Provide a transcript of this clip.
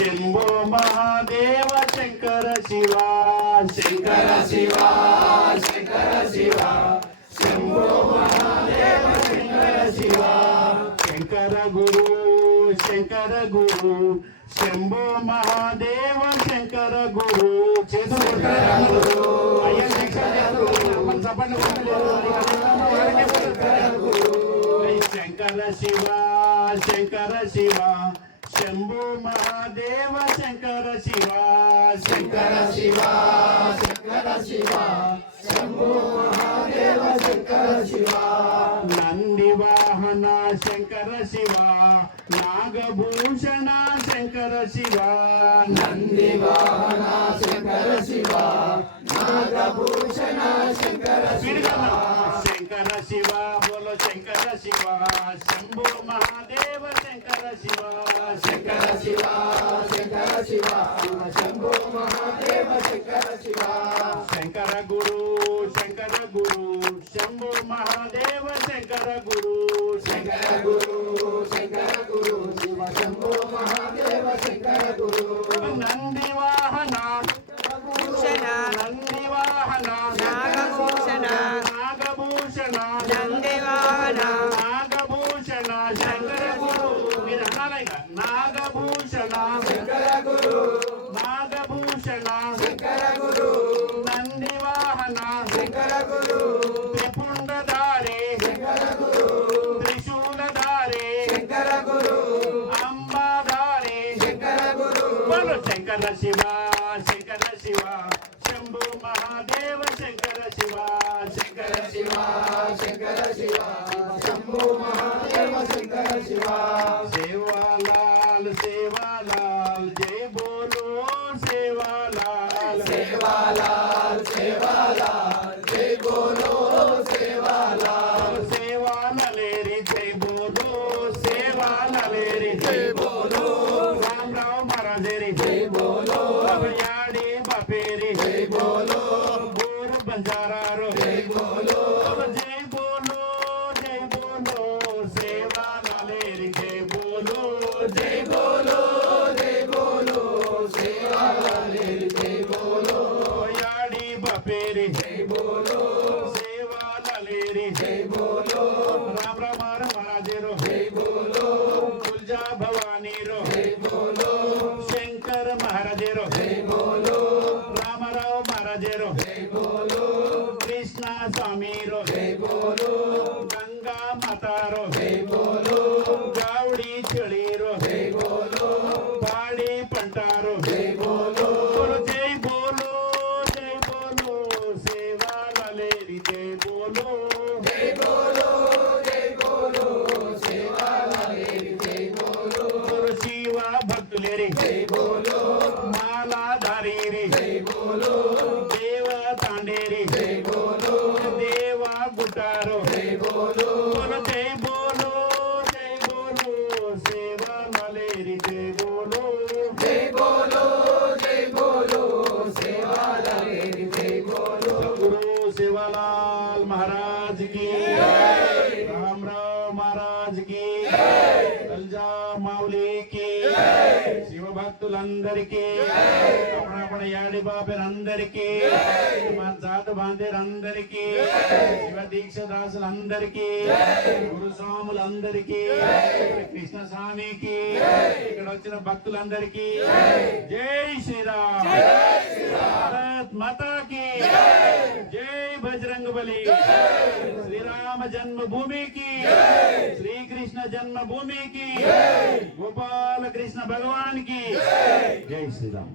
శంభో మహాదేవ శంకర శివ శంకర శివ శంకర శివ శంభో మహాదేవ శంకర శివ శంకర గురు శంకర గురు శంభో మహాదేవ శంకర గురు శంకర శివ శంకర శివ శంభో మహాదేవ శంకర శివ శంకర శివ శంకర శివ శంభో మహాదేవ శంకర శివ నంది వాహన శంకర శివ నాగభూషణ శంకర శివ నంది వాహన శంకర శివ నాగభూషణ శంకర శివ శంకర శివ బోలో శంకర శివ శంభో మహాదేవ శంకర శివ శంకర శివ శంకర శివ శంభో మహాదేవ శంకర శివ శంకర గురు శంకర గురు శంభో మహాదేవ శంకర గురు శంకర గురు శంకర గురు శివ శంభో మహాదేవ శంకర గురు నంది వాహన భూషణ నంది వాహన నాగభూషణ నాగభూషణ నంది వాహన నాగభూషణ శంకర గురు మీరు అనాలిగా నాగభూషణ శంకర గురు నాగభూషణ శంకర గురు నంది వాహన శంకర గురు త్రిపుండధారి శంకర గురు త్రిశూలధారి శంకర గురు అంబాధారి శంకర గురు బోలో శంకర శివ శంకర శివ శంభో మహాదేవ శంకర శివ శంకర శివ శంకర శివ శంభో మహాదేవ శంకర శివ సేవాలాల్ సేవాలాల్ జై బోలో సేవాలాల్ సేవాలాల్ సేవాలాల్ జై బోలో సేవాలాల్ సేవాలలేరి జై బోలో సేవాలలేరి జై బోలో రామ్ రావ్ మహారాజేరి జై బోలో యాడి బాపేరి జై బోలో బోర్ బంజారారో జై బోలో జై బోలో జై బోలో సేవాలలేరి జై బోలో జై బోలో జై బోలో సేవాలలేరి జై బోలో యాడి బాపేరి జై బోలో సేవాలలేరి జై బోలో రామ్ రామ్ మహారాజేరో జై బోలో తుల్జా భవానీరో జై బోలో శంకర మహారాజేరో జై బోలో రామారావు మహారాజేరో జై బోలో కృష్ణ స్వామీరో జై బోలో గంగా మాతారో జై బోలో గావడి చెళీరో జై బోలో పాడి పంటారో జై బోలో జై బోలో జై బోలో సేవాలలేరి జై బోలో జై బోలో జై బోలో సేవాలలేరి జై బోలో శివ భక్తులేరి జై బోలో మాలాధారి జై బోలో దేవ తాండేరి జై బోలో దేవ గుట్టారో జై బోలో జై బోలో జై బోలో సేవాలలేరి జై బోలో జై బోలో జై బోలో సేవాలలేరి జై బోలో గురు సేవాలాల్ మహారాజ్ की राम राव महाराज की कलजा माउली की శివ భక్తులందరికీ అప్పుడప్పుడు యాడి బాబేరందరికీ మన జాత బాంధేరందరికీ శివ దీక్ష దాసులందరికీ గురు స్వాములందరికీ కృష్ణ స్వామికి ఇక్కడ వచ్చిన భక్తులందరికీ జై శ్రీరామ్ భారత్ మాతా की జై బజరంగ బలి శ్రీరామ జన్మభూమి की श्री कृष्ण जन्मभूमि की गोपाल कृष्ण भगवान की जय श्री राम।